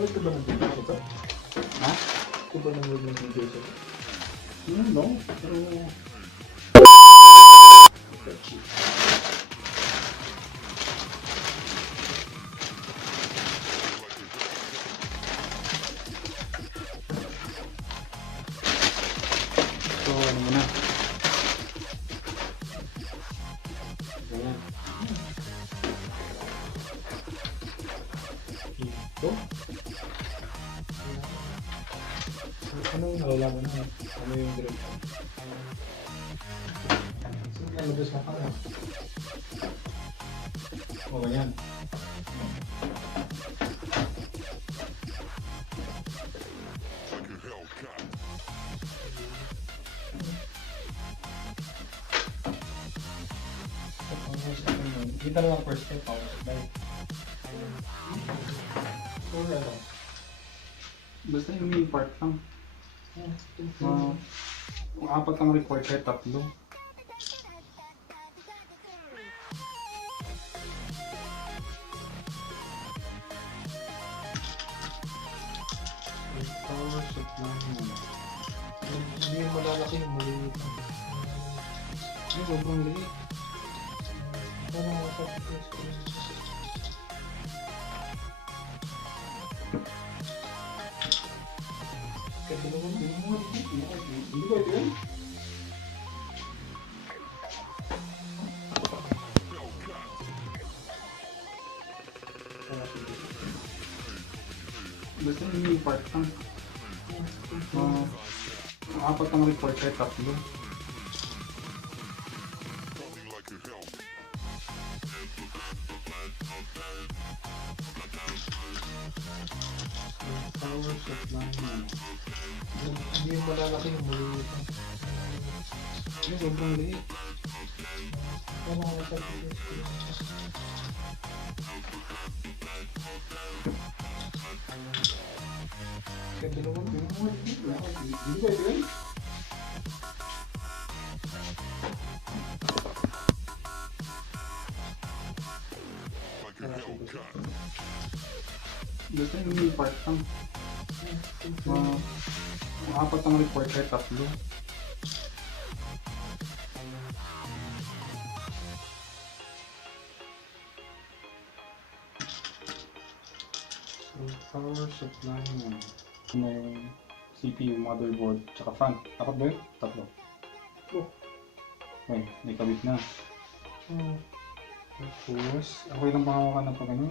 ito ba ng video ko ba? Ha? Ito ba ng video ko? No, pero... So, ano muna? Ganyan. Ito? Ano yung nalalaman na? Ano yung direction? Sino nalabas mo ka na? O, ganyan. Kita lang first step ako. Or ano? Basta yung main part lang. Kung apat ang record kahit tatlo. Power supply mo. Hindi yung malalaki yung maliit. Ay, sobrang liit. Parang masakit yung screen. Kaya mo Hindi ba ito yun? Basta yung main part lang. Kung apat ang record kahit tatlo. Power supply mo. Hindi yung malalaki yung maliit. Ay, sobrang liit. Parang masakit yung screen. Kaya mo Hindi ba ito yun? Basta yung main part lang. Kung apat ang record kahit tatlo. So, power supply mo. May CPU, motherboard, tsaka fan. Apat ba yun? Tatlo. Okay, may kabit na. Tapos, okay lang pangawakan ng pag ano?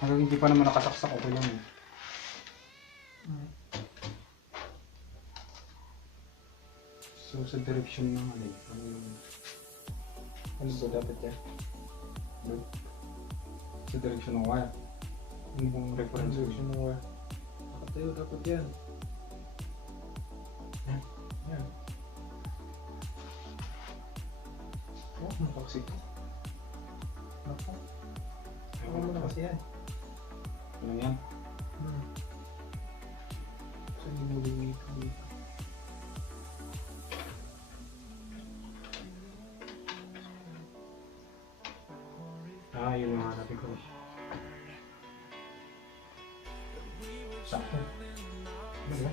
Hanggang hindi pa naman nakasaksak, okay lang eh. So, sa direction ng ano, Ano ba dapat yan? sa direction ng wire. Ano bang reference ko? Direction mo. Nakatayo dapat yan. Yan. Oh, napaksik ko. Nako. Ako mo na kasi yan. Ano yan? So, hindi mo lumito dito. Yun yung hanapin ko. Sakto. Ano ba?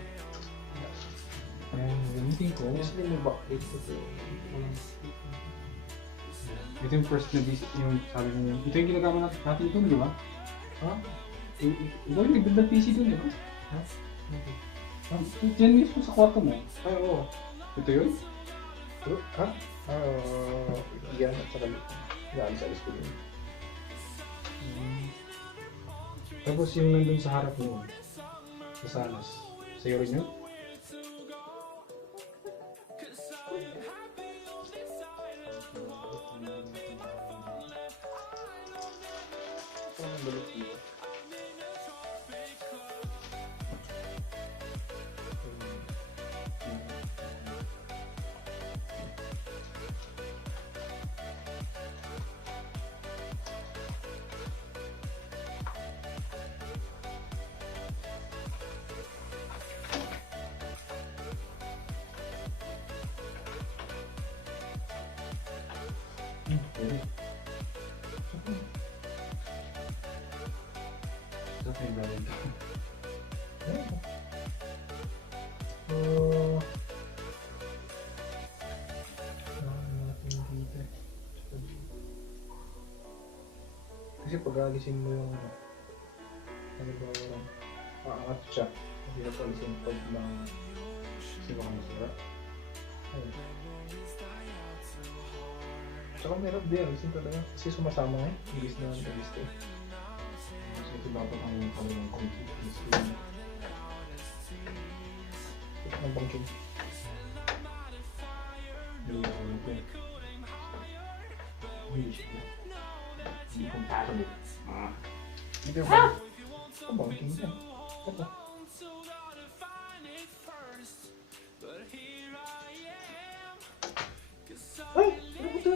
Gamitin ko. Mas din yung backplate ko to. Ito yung first na visit, yung sabi niyo. Ito yung ginagamit natin dun, di ba? Ha? Ikaw yung nagbuild ng PC dun, di ba? Ha? Diyan mismo sa kwarto mo. Ay, oo. Ito yun? Ha? Yan at saka yan sa school yun. Tapos yung nandun sa harap mo, sa salas, sa'yo rin yun? Parang balot dito. Pwede. Patay dahil. Ayun. So, natin dito. Kasi pag alisin mo yung ano ba lang, aangat siya. Mahirap alisin pag lang Kasi baka masira. ayun. Tsaka mahirap din alisin talaga kasi sumasama nga eh. Imbis na eh. So ito dapat ang kanilang computer. Ito ng bangking. Yung ano ko eh. Hindi siya. Hindi compatible. Hindi ba? Ito bangking yan. Ito. Ay! Ano ba ito?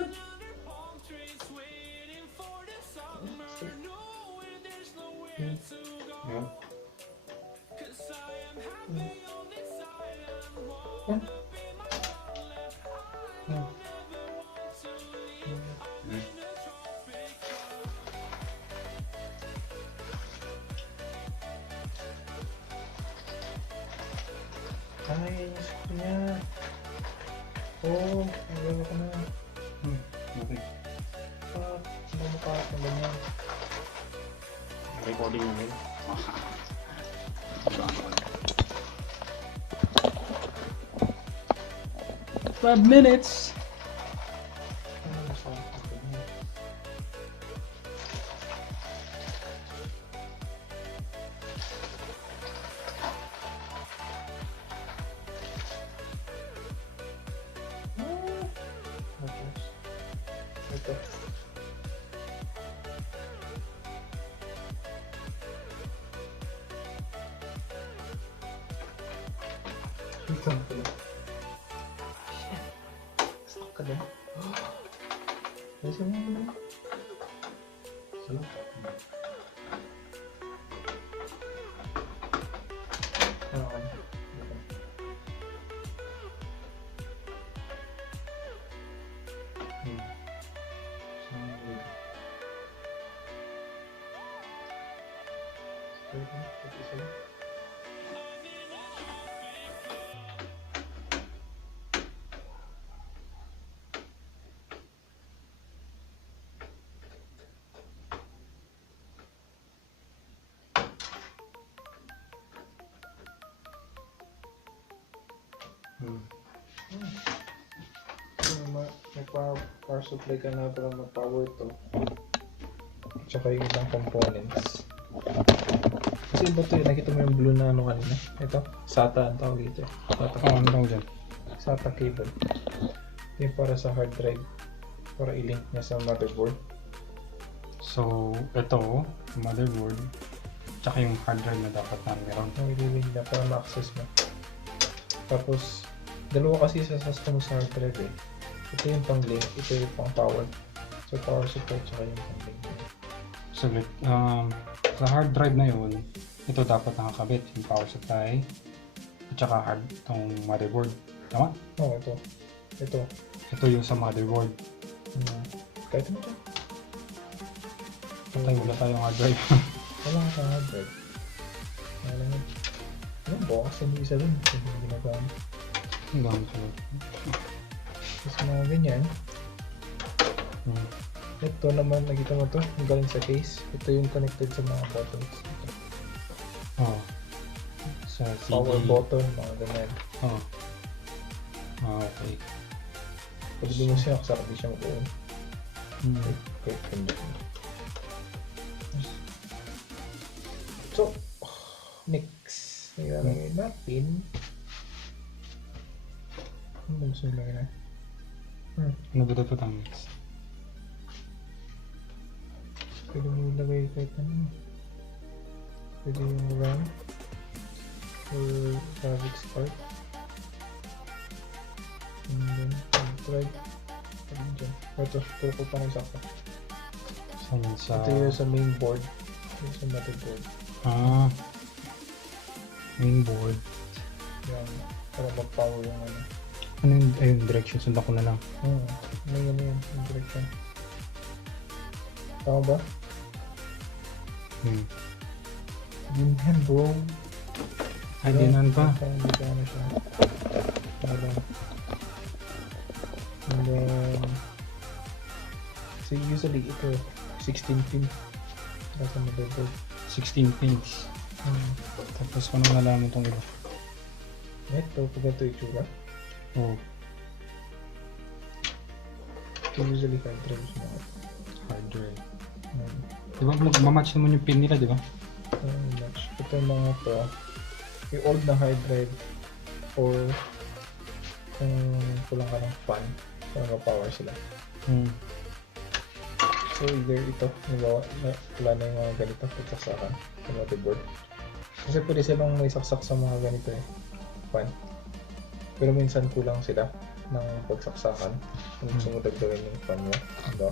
Yeah. Yan. Ay, yung screw niya. Oh, nagagawa ko na. Okay. Ano mukha ng ganyan? Recording na rin. 5 minutes! Ano na sa akin? Ito. Ito na pala. Stuck ka din. Ayusin mo na. Sino? Okay. May power supply ka na para mag-power to. Tsaka yung ibang components. Kasi iba to yun. Nakita mo yung blue na ano kanina? Ito? SATA ang tawag dito. SATA Ano tawag dyan? SATA cable. Ito yung para sa hard drive. Para i-link niya sa motherboard. So, ito, motherboard, tsaka yung hard drive na dapat na meron. Ang i-link na para ma-access mo. Tapos, dalawa kasi sasasta mo sa hard drive eh. Ito yung pang-link, ito yung pang-power. So, power supply tsaka yung pang-link. Saglit, sa hard drive na yun, ito dapat nakakabit, yung power supply, at tsaka itong motherboard. Tama? Oo, ito. Ito. Ito yung sa motherboard. Kahit ano ito. Patay, wala tayong hard drive. Wala ka sa hard drive. Wala nga. Ano, bukas yung isa dun. Hindi ginagamit. Ang dami pala. Tapos mga ganyan. Ito naman, nakita mo to, yung galing sa case. Ito yung connected sa mga buttons. Oh. Sa CD. Power button, mga ganyan. Oh. Okay. Pag di mo siya, kasarap di siya mag-on. Okay, ganda. So, next. Ilalagay natin. Ano ba gusto nilagay na? Ano ba dapat ang mix? Pwede mo ilagay kahit ano. Pwede yung RAM or graphics card. And then, drive. Pwede dyan. Ito, ko pa ng sakto. Saan yun sa... Ito yung sa main board. Yung sa motherboard. Mainboard. Yan. Para mag-power yung ano. Ano yung, ayun, direction, sundan ko na lang. Ano yun yun, yung direction. Tama ba? Yun yan, bro. Ay, dinan pa. Hindi ka ano siya. Parang. And then, so usually ito, 16 pin. Nasa motherboard. 16 pins. Tapos kung nung nalaman itong iba. Ito, pag ito itsura. Oh, Ito usually hard drives na. hard drive. Um, Di ba magmamatch naman yung pin nila, di ba? match. Ito yung mga to, yung old na hard drive or kung kulang ka ng fan para ma-power sila. So either ito, wala na yung mga ganito pagsaksakan sa motherboard. Kasi pwede silang may saksak sa mga ganito eh, fan. Pero minsan kulang sila ng pagsaksakan kung gusto mo dagdagan yung fan mo. Diba?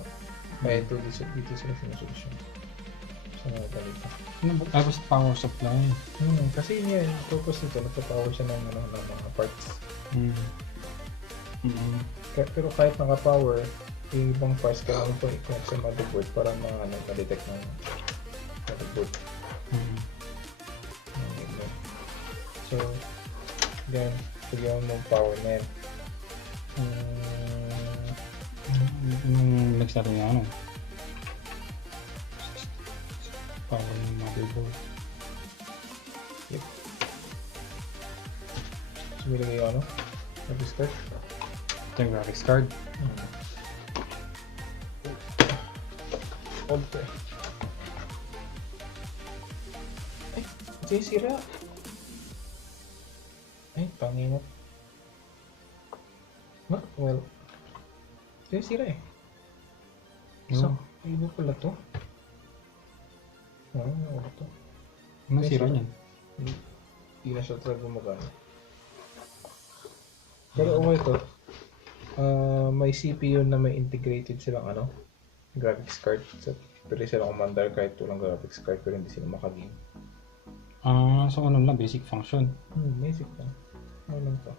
Kaya ito dito sila sinusolusyon sa mga ganito. Tapos power supply. Kasi yun yung purpose nito, nagpa-power siya ng mga parts. Pero kahit naka-power, yung ibang parts kailangan po i-connect sa motherboard para ma-detect ng motherboard. So, then, pagyan mo power na yan. Yung next natin yung ano? Power ng motherboard. Yep. So, nilagay yung ano? Graphics card. Ito yung graphics card. Okay. Ay, ito yung sira. Ay, pangingat. No, well, ito yung sira eh. So, iba pala to. Ano to? Ano sira niyan? Hindi na siya talaga gumagana. Pero okay to. May CPU na may integrated silang ano, graphics card. So, pwede silang commander kahit walang graphics card pero hindi sila makagame. So ano lang, basic function. Basic lang. Ano lang to?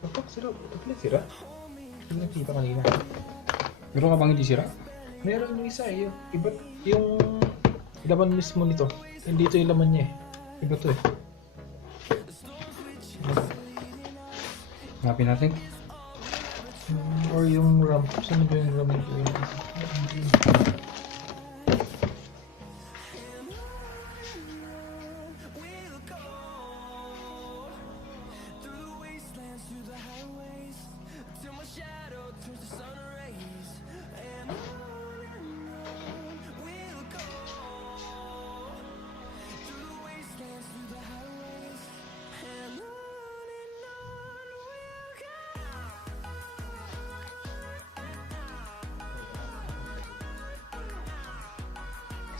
Kapag sira, kapag sira? Hindi nakita kanina. Pero ka bang hindi sira? Meron yung isa eh. Iba, yung laman mismo nito. Hindi ito yung laman niya eh. Iba to eh. Hanapin natin. Or yung RAM. Saan ba yung RAM nito?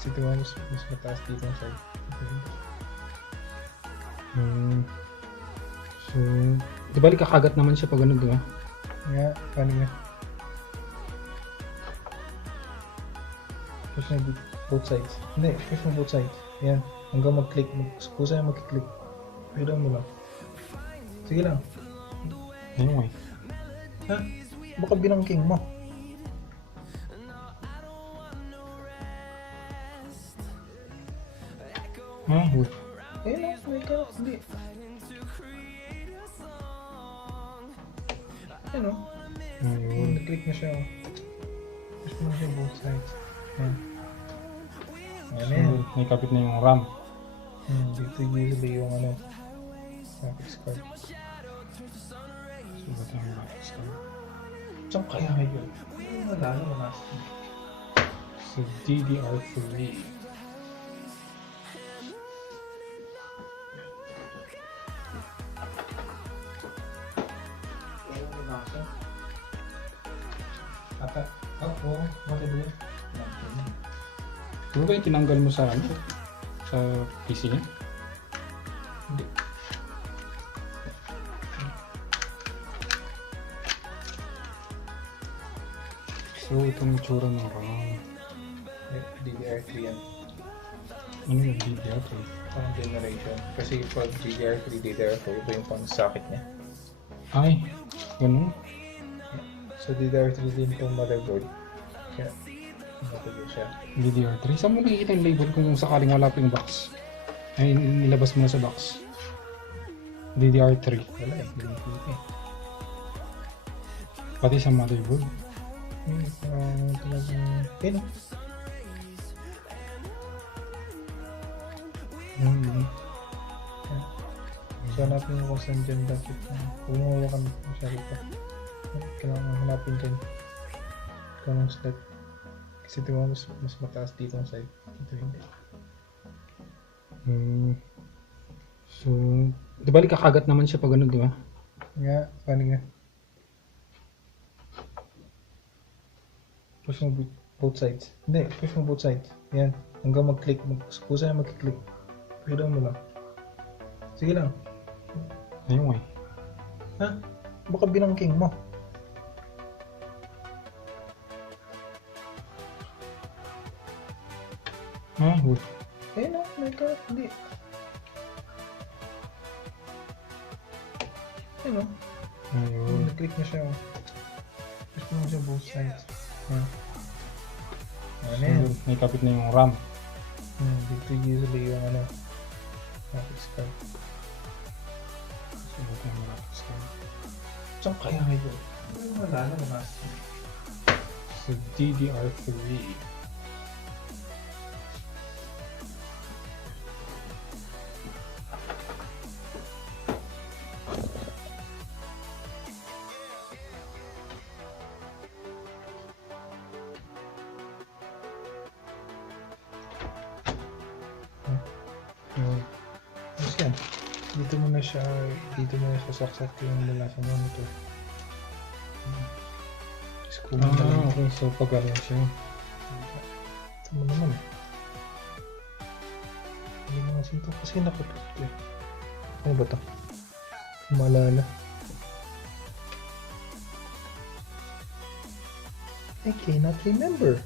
Kasi ito nga mas mataas dito ang side. So, di ba kakagat naman siya pag ano, di ba? Nga, paano nga? Push na both sides. Hindi, push na both sides. Ayan, hanggang mag-click. Kusa na mag-click. Pagdaan mo lang. Sige lang. Anyway. Ha? Baka binangking mo. Uy. Ayun o, may ka. Hindi. Ayun o. Nag-click na siya o. Push mo na siya both sides. Ayan. Ayan na yan. So, may kapit na yung RAM. Dito usually yung ano, graphics card. So, ito yung graphics card. Saan kaya ngayon? Wala na nasa. So, DDR3. Ata, oo, maganda. Di ba yung tinanggal mo sa ano? Sa PC niya? Hindi. So, itong itsura ng RAM. DDR3 yan. Ano yung DDR3? Parang generation. Kasi pag DDR3, DDR4, iba yung pang socket niya. Ay, ganun. So DDR3 din itong motherboard. Kaya, motherboard siya. DDR3. Saan mo nakikita yung label kung sakaling wala pa yung box? Ay, nilabas mo na sa box. DDR3. Wala eh. Hindi ko eh. Pati sa motherboard. Talagang... Pino. So, hanapin mo kung saan dyan dapat. Huwag mo hawakan masyado pa. Kailangan hanapin dyan. Kung anong slot. Kasi ito mas mataas dito ang side. Dito hindi. So, di bali kakagat naman siya pag ano, di ba? Nga, paano nga? Push mo both sides. Hindi, push mo both sides. Yan. Hanggang mag-click. Pusa na mag-click. Push down mo lang. Sige lang. Ayun eh. Ha? Baka binangking mo. Ah, wait. Ayun na, may karat. Hindi. Ayun o. Ayun. Nag-click na siya. Oh. Push mo siya both sides. Yan. Ano yan? So, may kapit na yung RAM. Dito usually yung ano. Graphics card. So, ito yung graphics card. Saan kaya ngayon? Wala na naman. So, DDR3. Tapos yan. Dito mo na siya saksak yung mula sa monitor. Screw mo na lang. Okay. So, pag ano siya. Ito mo naman eh. Hindi mo kasi ito kasi nakapit ko eh. Ano ba ito? Malala. I cannot remember.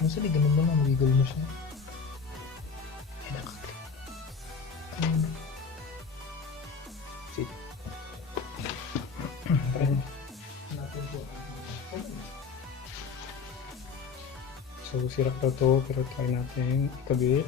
Masali, ganun mo lang. Wiggle mo siya. Ay, nakaklik. Sit. Try natin po. So, sira pa to pero try natin ikabit.